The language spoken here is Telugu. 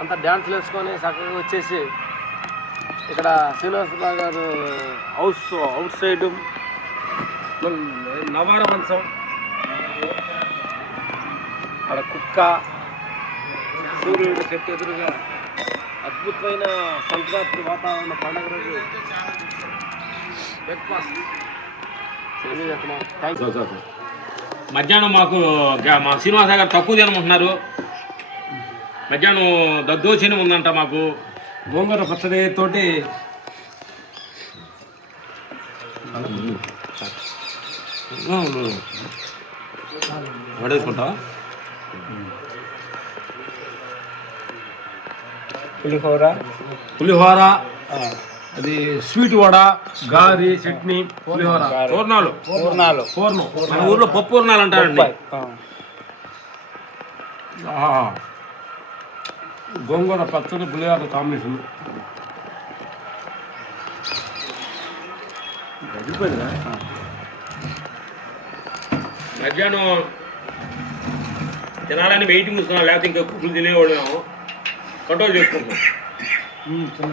అంతా డ్యాన్స్లు వేసుకొని చక్కగా వచ్చేసి ఇక్కడ శ్రీనివాసరావు గారు హౌస్ అవుట్ సైడ్. నవార మంచం. అక్కడ కుక్క సూర్యుడు చెట్టు ఎదురుగా అద్భుతమైన సంక్రాంతి వాతావరణ పండుగ రోజు. బ్రేక్ఫాస్ట్ మధ్యాహ్నం మాకు గా- మా శ్రీనివాస గారు తక్కువ తినమంటున్నారు మధ్యాహ్నం దద్దోచని ఉందంట మాకు. గోంగూర పచ్చడి తోటి వడేసుకుంటా పులిహోర. పులిహోర అది స్వీట్ వడ గారి చట్నీ పులిహోర. పూర్ణాలు. పూర్ణాలు. పూర్ణం. మన ఊర్లో పప్పు పూర్ణాలు అంటారండి. గోంగూర పచ్చడి పులిహోర కాంబినేషన్ మధ్యాహ్నం తినాలని వెయిటింగ్ ఇస్తున్నాం లేకపోతే ఇంకా కుక్కలు తినేవాళ్ళం కంట్రోల్ చేసుకుంటున్నాం చిన్న